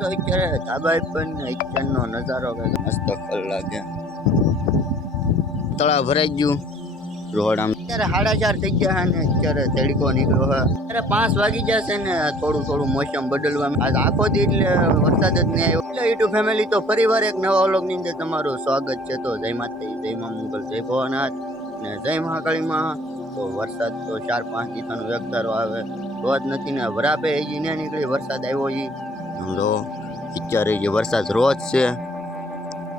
તો અત્યારે ધાબા પર અત્યારનો નજારો કંઈક મસ્ત ખલ લાગે તળાવ ભરાઈ ગયું. રોડ આમ અત્યારે સાડા ચાર થઈ ગયા છે ને, અત્યારે તડકો નીકળ્યો છે. અત્યારે પાંચ વાગી જશે ને, થોડું થોડું મોસમ બદલવા આજ આખો દી એટલે વરસાદ જ નહીં આવ્યો. એટલે યુટ્યુબ ફેમિલી તો ફરીવાર એક નવા વ્લોગની અંદર તમારું સ્વાગત છે. તો જય માતા જય મા મંગલ, જય ભવનાથ ને જય મહાકાળીમાં. તો વરસાદ તો ચાર પાંચ દિવસનો વેગધારો આવે. રોજ નથી ને, વરાપે હજી નહીં નીકળી વરસાદ આવ્યો ઈ સમજો અત્યારે જે વરસાદ રોજ છે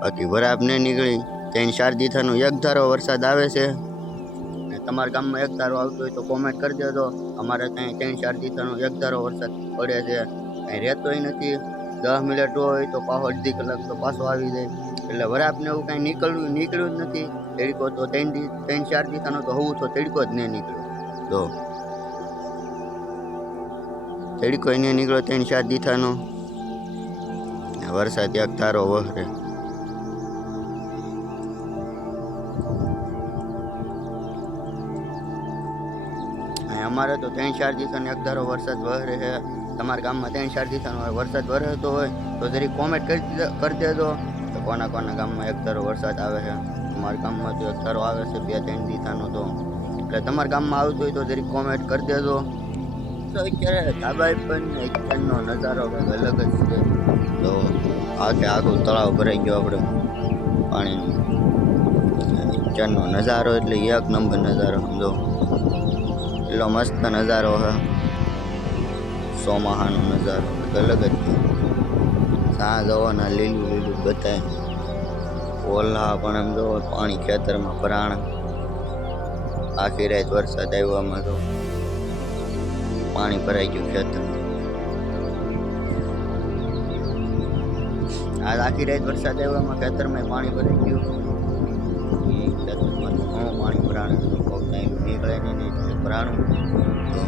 બાકી વરાબ નહીં નીકળી. ત્રણ ચાર દિવસનો એક ધારો વરસાદ આવે છે. ને તમારા ગામમાં એક ધારો આવતો હોય તો કોમેન્ટ કરી દેજો. અમારે ત્યાં ત્રણ ચાર દિવસનો એક ધારો વરસાદ પડે છે. કાંઈ રહેતોય નથી. દસ મિનિટ હોય તો પાછો અડધી કલાક તો પાછો આવી જાય. એટલે વરાપને એવું કાંઈ નીકળ્યું નીકળ્યું જ નથી. તેડકો તો ત્રણ ત્રણ ચાર દિવસનો તો હોવું તો તડકો જ નહીં નીકળ્યો. તો તેડકો નહીં નીકળ્યો ત્રણ ચાર દીથાનો વરસાદ એક ધારો વહરે અમારે તો ત્રણ, ચાર દિવસનો એક વરસાદ વહરે છે. તમારા ગામમાં ત્રણ, ચાર દિવસનો વરસાદ વરસતો હોય તો જરી કોમેન્ટ કરી દેજો. તો કોના કોના ગામમાં એક વરસાદ આવે છે? અમારા ગામમાં તો એક ધારો આવે છે બે, ત્રણ દિવસનો તો. એટલે તમારા ગામમાં આવતું હોય તો જરી કોમેન્ટ કરી દેજો. તો અત્યારે ધાબા પણ અત્યારનો નજારો અલગ જ છે. તો આખે આખું તળાવ ભરાઈ ગયો આપણે. પાણીનું. ત્યાંનો નજારો એટલે એક નંબર નજારો, સમજો. એટલો મસ્ત નજારો હે. સોમાહાનો નજારો. અલગ જ સાંજ જવાના લીલું લીલું બતાય. ઓલા પણ એમ જો પાણી ખેતરમાં ભરાણ. આખી રાત વરસાદ આવ્યો આમાં તો. પાણી ભરાઈ ગયું ખેતર આજ આખી રાત વરસાદ આવ્યો, એમાં ખેતરમાં પાણી ભરાઈ ગયું. ખેતરમાં ઘણું પાણી ભરાણું. કોક નીકળે નહીં એટલે ભરાણું. તો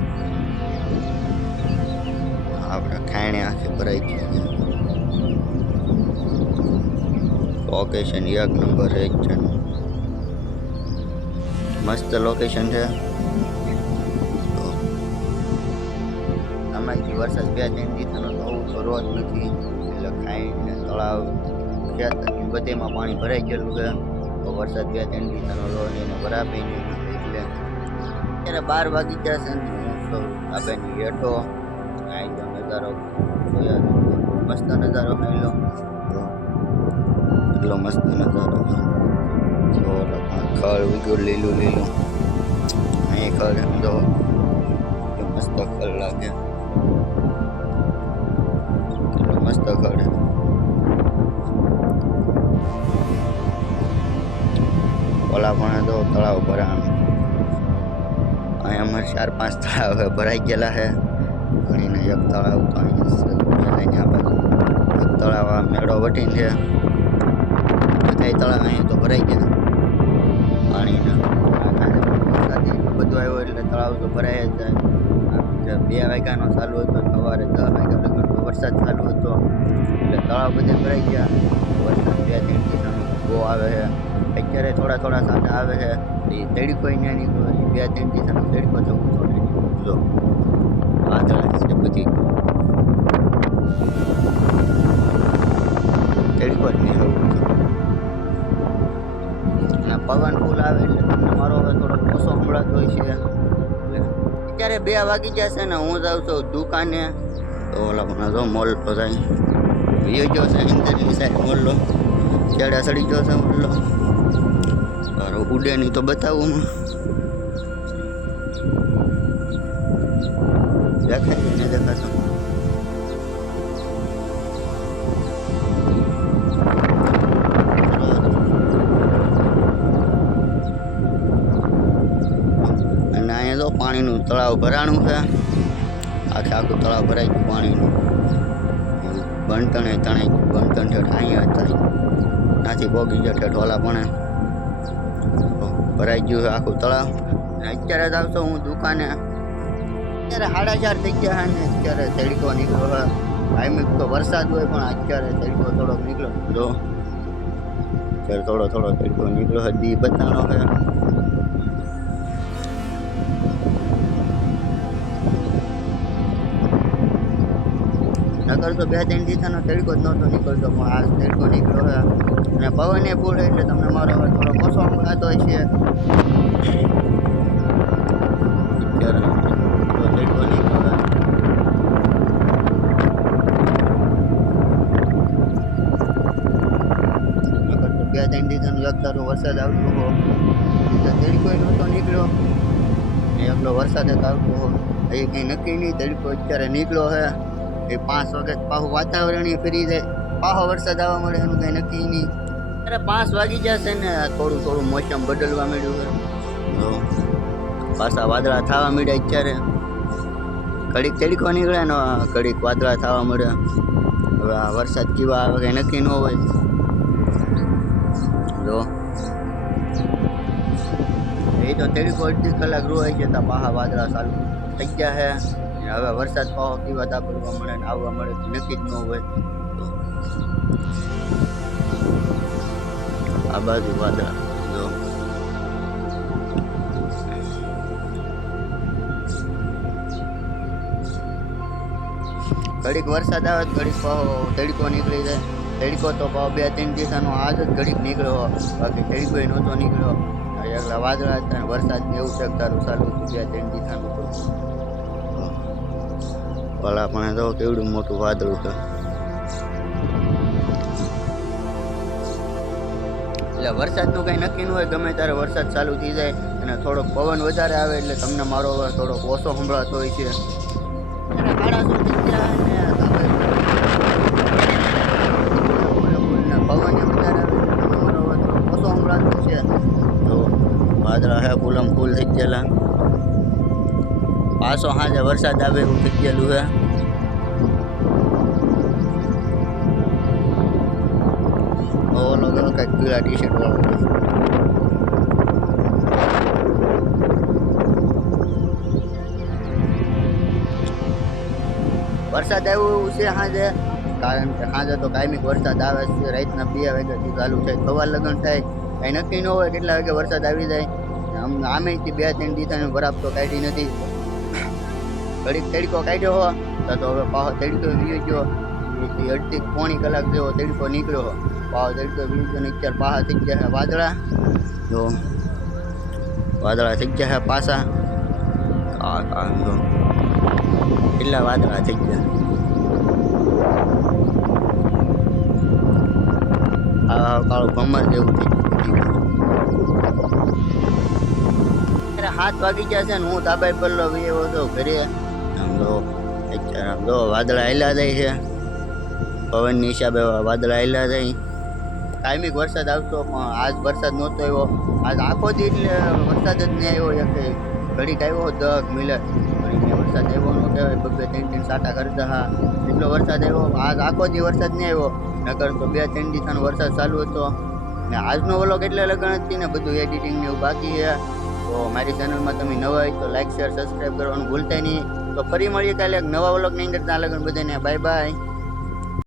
આખી ભરાઈ ગઈ લોકેશન એક નંબર એક છે. મસ્ત લોકેશન છે. આમાંથી વરસાદ બે ત્રણ દિવસનો તો આવું તો રોજ નથી. એટલે ખાઈને તળાવ ખેતર બધેમાં પાણી ભરાઈ ગયેલું છે. તો વરસાદ ગયા ત્રણ દિવસનો રોજ એને બરાબર એટલે ત્યારે બાર વાગી છે ને હું તો આબેની હેઠો આવી નજારો મસ્ત નજારો મેળ્યો. તો એટલો મસ્ત નજારો ખળ ઉગ્યું લીલું લીલું. અહીં ખળ એમ જો કે મસ્ત ખળ લાગે. ચાર પાંચ તળાવ હવે ભરાઈ ગયેલા છે ઘણીને એક તળાવ તો અહીં આ બાજુ એક તળાવ આ મેળો વટીને છે બધાય તળાવ અહીંયા તો ભરાઈ ગયા પાણીના વરસાદી બધું આવ્યો એટલે તળાવ તો ભરાઈ જ જાય આ બે વાગ્યાનો ચાલુ હતો સવારે દસ વાગ્યા લગન વરસાદ ચાલુ હતો એટલે તળાવ બધે ભરાઈ ગયા વરસાદ બે ત્રણ દિવસનો બહુ આવે છે અત્યારે થોડા થોડા સાંટા આવે છે. એ તડકો અહીંયા નીકળ્યો છે. બે ત્રણ દિવસનો તડકો જવું થોડે જો વાદળ છે બધી. તડકો જ નહીં હોવું અને પવન ફૂલ આવે એટલે તમને મારો હવે થોડો ઓછો સંભળાતો હોય છે. એટલે અત્યારે બે વાગી જશે ને, હું જાઉં છું દુકાને. તો ઓલા પણ જો મોલ તો જાય. વિયો ગયો છે ઇન્દરની સાઈડ મોલ્લો ચેડા સડી ગયો છે મોલ્લો અરે ઉડેની તો બતાવું દેખાય ને અહીંયા તો પાણીનું તળાવ ભરાણું છે. આખે આખું તળાવ ભરાઈ ગયું પાણીનું. ભણતણે તણાઈ ગયું બંટણ ઠેઠ અહીંયા હતા નાથી ભોગી ગયા ઠેઠ પણ. ભરાઈ ગયું આખું તળાવ. અત્યારે જ આવશો હું દુકાને. અત્યારે સાડા ચાર થઈ ગયા છે ને, અત્યારે તડકો નીકળ્યો ટાઈમિંગ તો વરસાદ હોય, પણ અત્યારે તડકો થોડોક નીકળ્યો. જો, અત્યારે થોડો થોડો તડકો નીકળ્યો હજી બતાનો છે. નકર તો બે ત્રણ દિવસનો તડકો જ નહોતો નીકળતો, પણ આ તડકો નીકળ્યો છે. પવન એ ફૂલ એટલે તમને મારો થોડો ઓછો સંભળાતો હોય છે. બે ત્રણ દિવસનો લગતારો વરસાદ આવતો હો તો તડકો નહોતો નીકળ્યો. ને એકલો વરસાદ જ આવતો હો એ કંઈ નક્કી નહીં તડકો અત્યારે નીકળ્યો હે એ પાંચ વખત પાછું વાતાવરણ ફરી જાય. પાછો વરસાદ આવવા મળે એનું કંઈ નક્કી નહીં. અરે પાંચ વાગી જશે ને. થોડું થોડું મોસમ બદલવા મળ્યું છે. પાછા વાદળા થવા મળ્યા અત્યારે. ઘડીક તડકો નીકળે ને ઘડીક વાદળા થવા મળે હવે આ વરસાદ કેવા આવે કંઈ નક્કી ન હોય. જો. એ તો તડકો અડધી કલાક રોવાઈ ત્યાં પાહા વાદળા ચાલુ થઈ ગયા છે. હવે વરસાદ પાહો કેવા દાપડવા મળે ને આવવા મળે નક્કી જ ન હોય. આ બાજુ વાદળા જો ઘડીક વરસાદ આવે તો ઘડીક તડકો નીકળી જાય. તડકો તો પાવ બે ત્રણ દિવસનો આજ જ ઘડીક નીકળ્યો બાકી તડકો નહોતો નીકળ્યો. એકલા વાદળા હતા અને વરસાદ ને એવું છે તારું સારું હતું બે ત્રણ દિવસનું. તો ભલા પણ જો કેવડું મોટું વાદળું છે એટલે વરસાદનું કંઈ નક્કી ન હોય, ગમે ત્યારે વરસાદ ચાલુ થઈ જાય અને થોડોક પવન વધારે આવે એટલે તમને મારો અવાજ થોડોક ઓછો સંભળાતો હોય છે. અને સાડા સો થઈ ગયા અને પવન વધારે આવે એટલે તમને મારો અવાજ થોડોક ઓછો છે. તો વાદળા હે ફૂલમ ફૂલ થઈ ગયેલા. પાછો હાજર વરસાદ આવે એવું થઈ ગયેલું છે પીળા લગ્ન થાય, કંઈ નક્કી ન હોય કેટલા વાગે વરસાદ આવી જાય. આમ આમેથી બે ત્રણ દિવસની બરાબર તો કાઢી નથી. ઘડીક તડકો કાઢ્યો હો, તો હવે પાહો તડકો અડધી પોણી કલાક જેવો તડકો નીકળ્યો હો પાછો તડકો વીયો ગયો ને અત્યારે પાછા થઈ ગયા છે વાદળા જો વાદળા થઈ ગયા છે પાછા આ આ જો કેટલા વાદળા થઈ ગયા આ કાળું ભમર જેવું થઈ ગયું અરે હાથ વાગી ગયા છે ને હું તાબાઈ પરલો એવો તો ઘરે આમ જો અત્યારે આમ જો વાદળા હેલા જાય છે પવનની હિસાબે વાદળા હેલા જાય કાયમિક વરસાદ આવતો, પણ આજ વરસાદ નહોતો આવ્યો. આજ આખો દિન વરસાદ જ નહીં આવ્યો. એક ઘડીક આવ્યો દસ મિનિટ ઘડીક વરસાદ આવ્યો ન કહેવાય. બબે ત્રણ ત્રણ સાટા કરતા હા એટલો વરસાદ આવ્યો. આજ આખો દી વરસાદ નહીં આવ્યો. નકર તો બે ત્રણ દિવસનો વરસાદ ચાલુ હતો. ને આજનો વ્લોગ એટલે લગન હતી ને બધું એડિટિંગ ને એવું બાકી છે. તો મારી ચેનલમાં તમે નવા હોય તો લાઈક શેર સબસ્ક્રાઈબ કરવાનું ભૂલતા નહીં. તો ફરી મળીએ કાલે એક નવા વ્લોગની અંદર. ત્યાં લગન બધાને બાય બાય